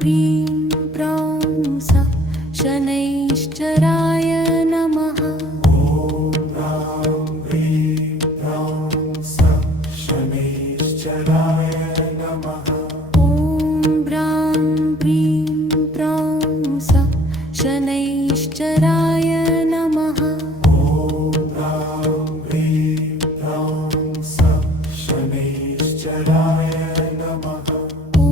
प्रीं प्रौं स शनैश्चराय नमः। ॐ प्रां प्रीं प्रौं स शनैश्चराय नमः। ॐ ब्रां प्रीं प्रौं स शनैश्चराय नमः। ॐ प्रां प्रीं प्रौं स शनैश्चराय नमः। ॐ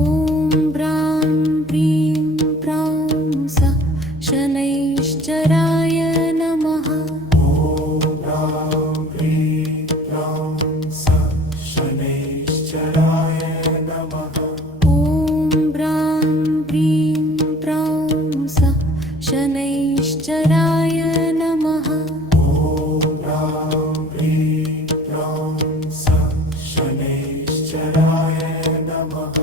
ब्रां प्रीं प्रौं स शनैश्चराय नमः। ॐ प्रां प्रीं प्रौं स शनैश्चराय नमः। ॐ ब्रां प्रीं प्रौं स शनैश्चराय नमः। ॐ प्रां प्रीं प्रौं स शनैश्चराय नमः।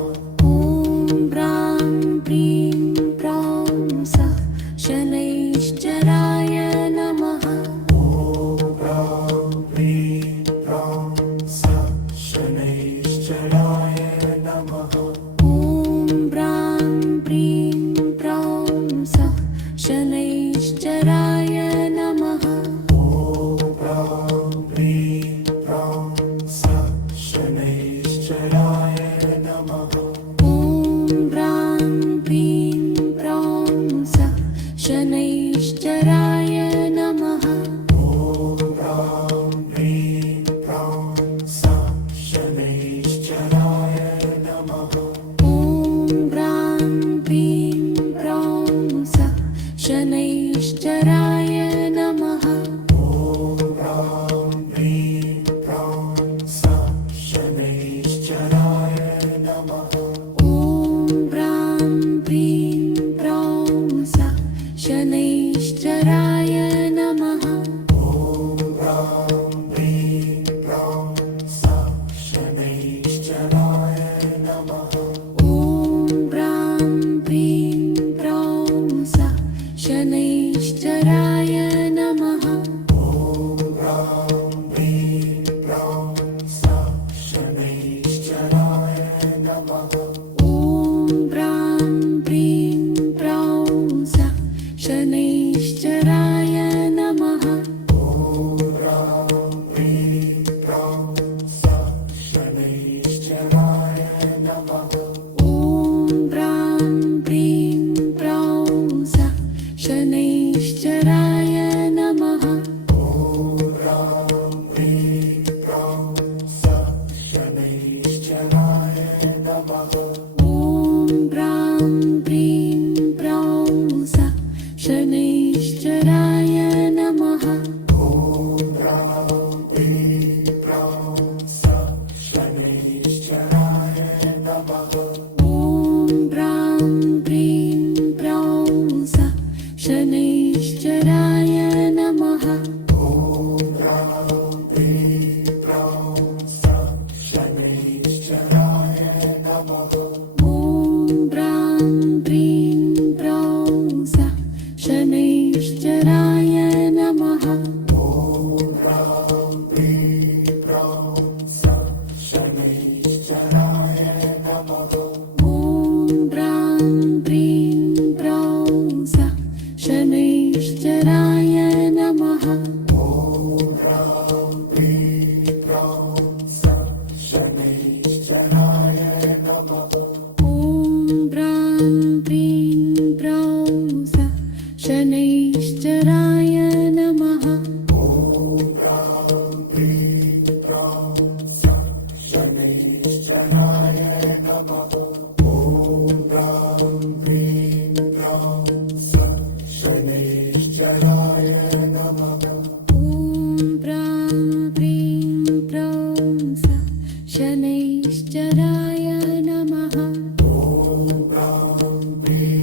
ॐ ब्रां प्रीं प्रौं स शनैश्चराय नमः। ॐ प्रां प्रीं प्रौं स शनैश्चराय नमः। ॐ ब्रां प्रीं प्रौं स शनैश्चराय नमः। ॐ प्रां प्रीं प्रौं स शनैश्चराय नमः। ॐ ब्रां प्रीं प्रौं स शनैश्चराय नमः। ॐ प्रां प्रीं प्रौं स शनैश्चराय नमः। ॐ ब्रां प्रीं प्रौं स शनैश्चराय नमः। ॐ प्रां प्रीं प्रौं स शनैश्चराय नमः। ॐ ब्रां प्रीं प्रौं स शनैश्चराय नमः। ॐ प्रां प्रीं प्रौं स शनैश्चराय नमः। ॐ ब्रां प्रीं प्रौं स शनैश्चराय नमः। ॐ प्रां प्रीं प्रौं स शनैश्चराय नमः। ॐ ब्रां प्रीं प्रौं स शनैश्चराय नमः। ॐ प्रां प्रीं प्रौं स शनैश्चराय नमः। ॐ ब्रां प्रीं प्रौं स शनैश्चराय नमः। ॐ प्रां प्रीं प्रौं स शनैश्चराय नमः। ॐ ब्रां प्रीं प्रौं स शनैश्चराय नमः। ॐ प्रां प्रीं प्रौं स शनैश्चराय नमः। ॐ ब्रां प्रीं प्रौं स शनैश्चराय नमः। ॐ प्रां प्रीं प्रौं स शनैश्चराय नमः। ॐ ब्रां प्रीं प्रौं स शनैश्चराय नमः। ॐ प्रां प्रीं प्रौं स शनैश्चराय नमः। ॐ ब्रां प्रीं प्रौं स शनैश्चराय नमः। ॐ प्रां प्रीं प्रौं स शनैश्चराय नमः। ॐ ब्रां प्रीं प्रौं स शनैश्चराय नमः। ॐ प्रां प्रीं प्रौं स शनैश्चराय नमः। ॐ प्रां प्रीं प्रौं स शनैश्चराय नमः। ॐ ब्रां प्रीं प्रौं स शनैश्चराय नमः। ॐ प्रां प्रीं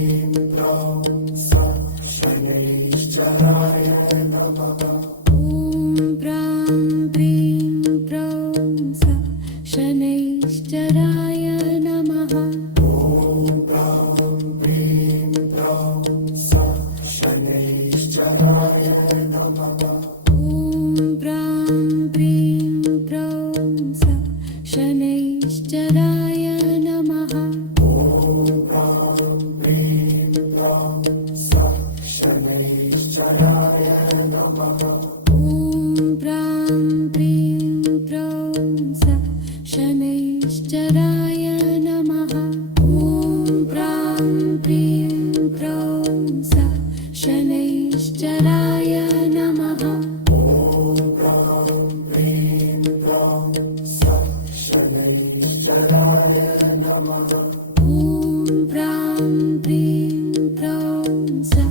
ॐ प्रां प्रीं प्रौं सा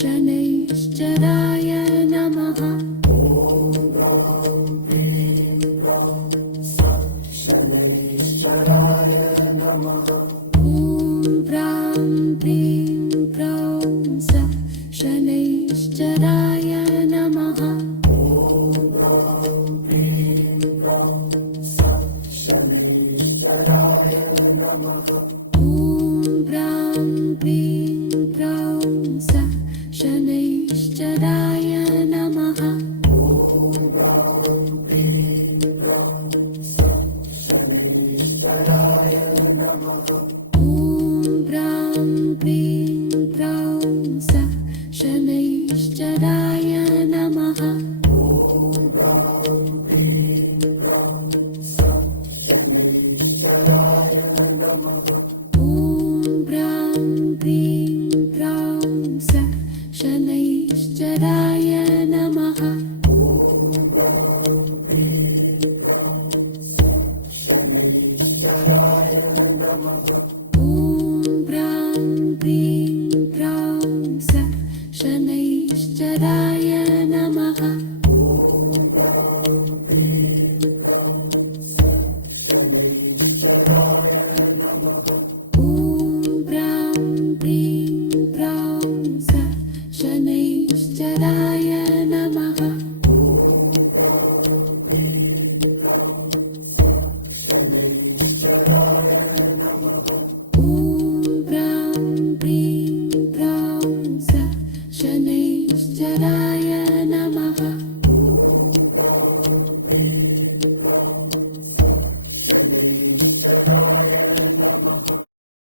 शनैश्चराय नमः ॐ प्रां प्रीं प्रौं सा शनैश्चराय नमः ॐ प्रां प्रीं प्रौं सा शनैश्चराय नमः ॐ प्रां प्रीं प्रौं सा शनैश्चराय नमः ॐ प्रां प्रीं प्रौं सा शनैश्चराय नमः ॐ प्रां प्रीं प्रौं सा शनैश्चराय नमः ॐ प्रां प्रीं प्रौं सा शनैश्चराय नमः ॐ प्रां प्रीं प्रौं सा शनैश्चराय नमः ॐ प्रां प्रीं प्रौं सा शनैश्चराय नमः ॐ प्रां प्रीं प्रौं सा शनैश्चराय नमः ॐ प्रां प्रीं प्रौं सा शनैश्चराय नमः ॐ प्रां प्रीं प्रौं सा शनैश्चराय नमः ॐ प्रां प्रीं प्रौं सा शनैश्चराय नमः ॐ प्रां प्रीं प्रौं सा शनैश्चराय नमः ॐ